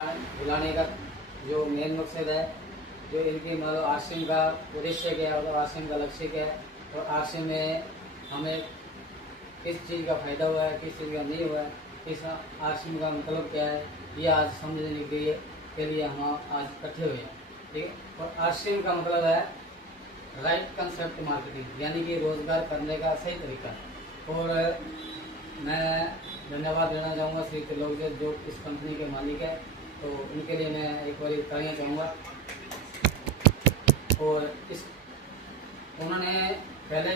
बुलाने का जो मेन मकसद है, जो इनकी मतलब आश्रम का उद्देश्य क्या है और आश्रम का लक्ष्य क्या है और आश्रम में हमें किस चीज़ का फायदा हुआ है, किस चीज़ का नहीं हुआ है, इस आश्रम का मतलब क्या है, ये आज समझने के लिए हम आज इकट्ठे हुए हैं। ठीक है। और आश्रम का मतलब है राइट कंसेप्ट मार्केटिंग, यानी कि रोजगार करने का सही तरीका। और मैं धन्यवाद देना चाहूँगा श्री त्रिलोक जी जो इस कंपनी के मालिक है, तो उनके लिए मैं एक बार तालियां चाहूँगा। और इस उन्होंने पहले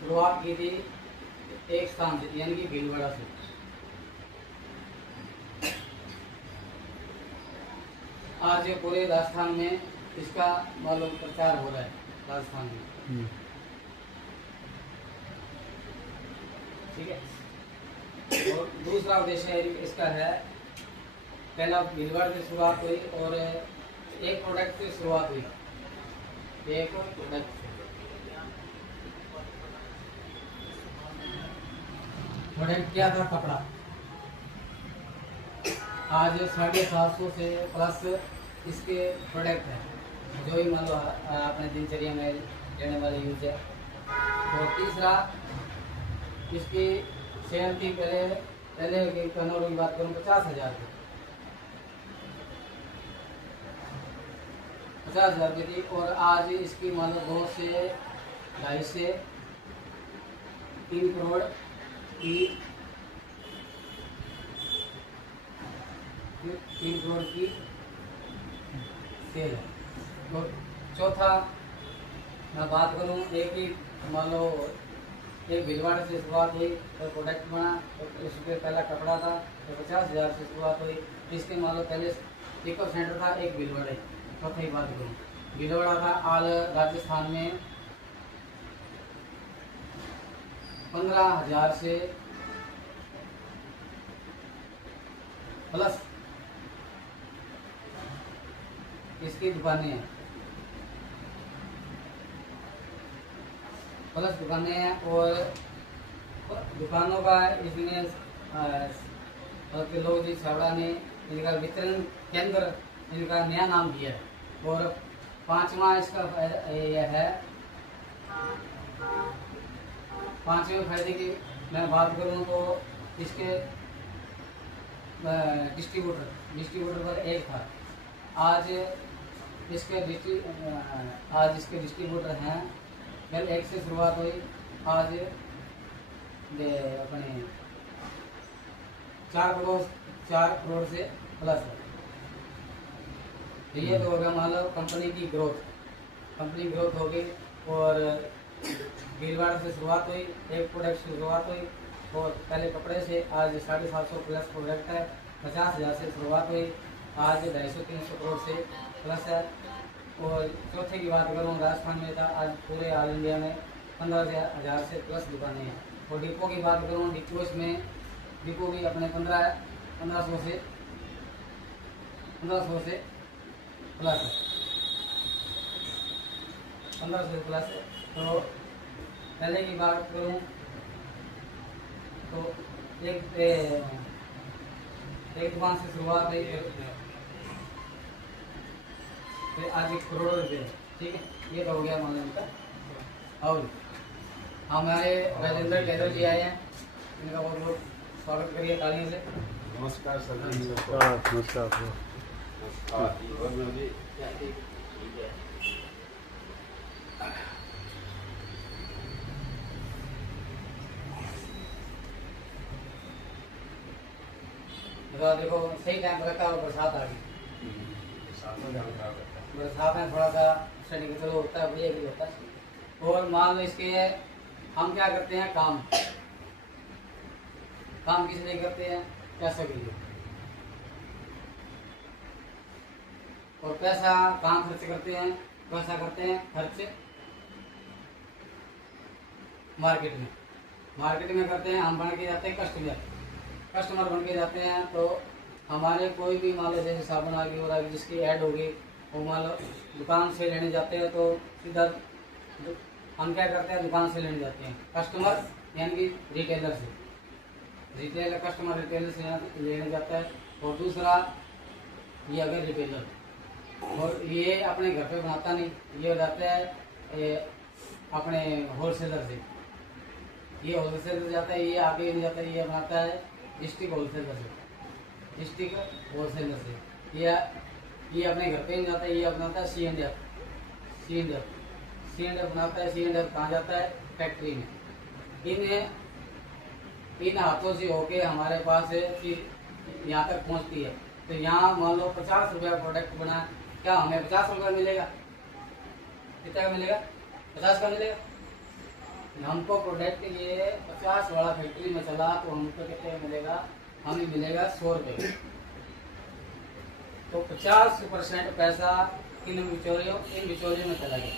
शुरुआत की थी एक स्थान से, यानी कि भीलवाड़ा से। आज पूरे राजस्थान में इसका मालूम प्रचार हो रहा है राजस्थान में। ठीक है। और दूसरा उद्देश्य इसका है, पहला भीलवाड़ा से शुरुआत हुई और एक प्रोडक्ट से शुरुआत हुई, एक प्रोडक्ट क्या था, कपड़ा। आज 750 से प्लस इसके प्रोडक्ट हैं जो ही मान लो अपने दिनचर्या में लेने वाले यूज है। और तीसरा इसकी सेल थी पहले की टर्नओवर की बात करूँ 50,000 की, 50,000 की थी। और आज इसकी मान लो 2 से 2.5 से 3 करोड़ की 3 करोड़ की सेल है। तो चौथा मैं बात करूं, एक ही मान लो एक भीलवाड़ा से शुरुआत हुई और प्रोडक्ट बना, तो इसके पहला कपड़ा था तो 50,000 से शुरुआत हुई। इसके मान लो पहले पिकअप सेंटर था एक भीलवाड़ा। चौथी बात करूँ, भीलवाड़ा था, आज राजस्थान में 15,000 से प्लस इसकी दुकानें हैं, प्लस दुकानें हैं। और दुकानों का इसने त्रिलोक जी छाबड़ा ने इनका वितरण केंद्र इनका नया नाम दिया है। और 5वां इसका यह है, 5वें फायदे की मैं बात करूं तो इसके डिस्ट्रीब्यूटर पर एक था, आज इसके डिस्ट्रीब्यूटर हैं। पहले एक से शुरुआत हुई, आज अपने 4 करोड़ से प्लस है। तो ये तो होगा मान लो कंपनी की ग्रोथ होगी। और भीलवाड़ा से शुरुआत हुई, एक प्रोडक्ट से शुरुआत हुई और पहले कपड़े से आज 750 प्लस प्रोडक्ट है। 50,000 से शुरुआत हुई, आज 250-300 करोड़ से प्लस है। और चौथे की बात करूँ, राजस्थान में था, आज पूरे ऑल इंडिया में 15,000 से प्लस दुकानें हैं। और डिपो की बात करूँ, डिपो भी अपने 1500 से प्लस है, 1500 से प्लस है। तो पहले की बात करूं तो एक दुकान से शुरुआत हुई, फिर आज 1 करोड़ रुपये। ठीक है, ये तो हो गया मान का। और हमारे राजेंद्र टेलर जी आए हैं, इनका बहुत बहुत स्वागत करिए तालियों से। नमस्कार सर। नमस्कार। तो देखो सही टाइम पर रखा और बरसात आ गई। बरसात में थोड़ा सा स्टडी का चलो होता है, बढ़िया भी होता है। और मान लो इसके हम क्या करते हैं, काम किस लिए करते हैं, पैसे के लिए। और पैसा कहाँ खर्च करते हैं, पैसा करते हैं खर्च मार्केट में करते हैं। हम बन के जाते हैं कस्टमर बन के जाते हैं। तो हमारे कोई भी मान लो जैसे साबुन आ गई और जिसकी ऐड होगी, वो मान लो दुकान से लेने जाते हैं, तो सीधा हम क्या करते हैं, दुकान से लेने जाते हैं। कस्टमर यानी कि रिटेलर से, कस्टमर रिटेलर से लेने जाता है। और दूसरा ये अगर रिपेलर, और ये अपने घर पे बनाता नहीं, ये जाता है अपने होलसेलर से, ये होलसेलर से जाता है, ये आगे नहीं जाता है, ये बनाता है डिस्ट्रिक्ट होलसेलर से, डिस्ट्रिक्ट होलसेलर से। ये अपने घर पे नहीं जाता है, ये बनाता है C&F, C&F बनाता है। C&F कहाँ जाता है? फैक्ट्री में। इन हाथों से होके हमारे पास फिर यहाँ तक पहुँचती है। तो यहाँ मान लो 50 रुपया प्रोडक्ट बना, क्या हमें 50 रुपया मिलेगा? कितना का मिलेगा? 50 का मिलेगा। हमको प्रोडक्ट ये 50 वाला फैक्ट्री में चला तो हमको कितने मिलेगा? हमें मिलेगा 100 रुपये। तो 50% पैसा इन बिचौलियों में चला गया।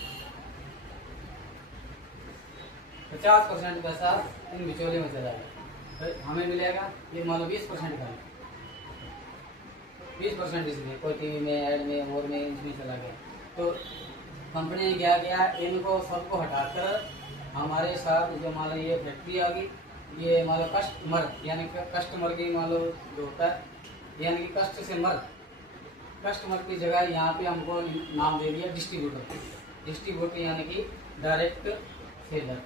50% पैसा इन बिचौलियों में चला गया। तो हमें मिलेगा ये मान लो 20% का, 20% इसमें कोई टीवी में, ऐड में, और में, इसमें चला गया। तो कंपनी ने क्या किया, इनको सबको हटाकर हमारे साथ जो मान लो ये फैक्ट्री आ गई, ये मान लो कस्टमर यानी कस्टमर की मान लो जो होता है, यानी कि कस्ट से मर, कस्टमर की जगह यहाँ पे हमको नाम दे दिया डिस्ट्रीब्यूटर यानी कि डायरेक्ट सेलर।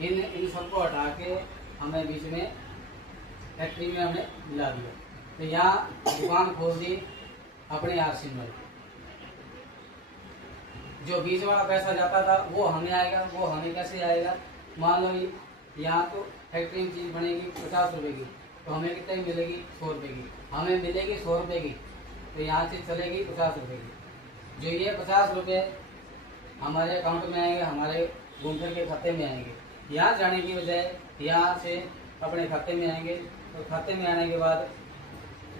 इन सबको हटा के हमें बीच में फैक्ट्री में हमने मिला दिया। तो यहाँ दुकान खोल दी अपने आरसी में। जो बीच वाला पैसा जाता था वो हमें आएगा। वो हमें कैसे आएगा? मान लो यहाँ तो फैक्ट्री में चीज़ बनेगी 50 रुपये की, तो हमें कितने की मिलेगी? 100 रुपये की। हमें मिलेगी 100 रुपये की, तो यहाँ से चलेगी 50 रुपये की। जो ये 50 रुपये हमारे अकाउंट में आएंगे, हमारे घूमकर के खाते में आएंगे। यहाँ जाने की बजाय यहाँ से अपने खाते में आएंगे। तो खाते में आने के बाद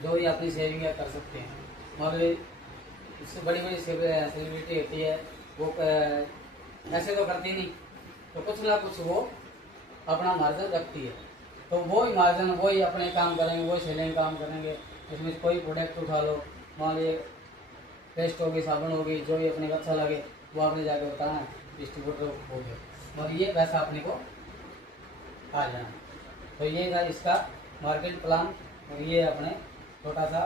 जो ये अपनी सेविंग कर सकते हैं। और इससे बड़ी बड़ी सेलिब्रिटी होती है, वो ऐसे तो करती नहीं, तो कुछ ना कुछ वो अपना मार्जिन रखती है। तो वो ही मार्जिन वही अपने काम करेंगे, वही सेलिंग काम करेंगे। इसमें कोई प्रोडक्ट उठा लो, मान लीजिए पेस्ट होगी, साबुन होगी, जो भी अपने को अच्छा लगे वो आपने जाकर बताना, डिस्ट्रीब्यूटर हो गया, और ये पैसा अपने को आ जाना। तो ये था इसका मार्केट प्लान। और ये अपने छोटा सा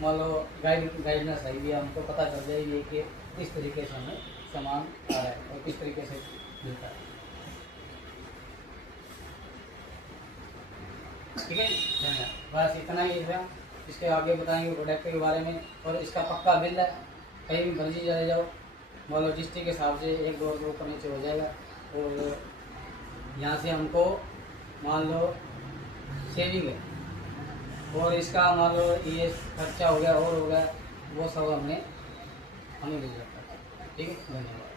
मान लो गाइडनेस है, ये हमको पता चल जाएगी कि किस तरीके से हमें सामान आ रहा है और किस तरीके से मिलता है। ठीक है, धन्यवाद। बस इतना ही है। इसके आगे बताएंगे प्रोडक्ट के बारे में। और इसका पक्का बिल है, कहीं भी मर्जी चले जाओ, मान लो डिस्ट्रिक्ट के हिसाब से 1-2 रुपये ऊपर नीचे हो जाएगा। और यहाँ से हमको मान लो सेविंग है, और इसका मान लो ये खर्चा हो गया और हो गया, वो सब हमें मिल जाता है। ठीक है, धन्यवाद।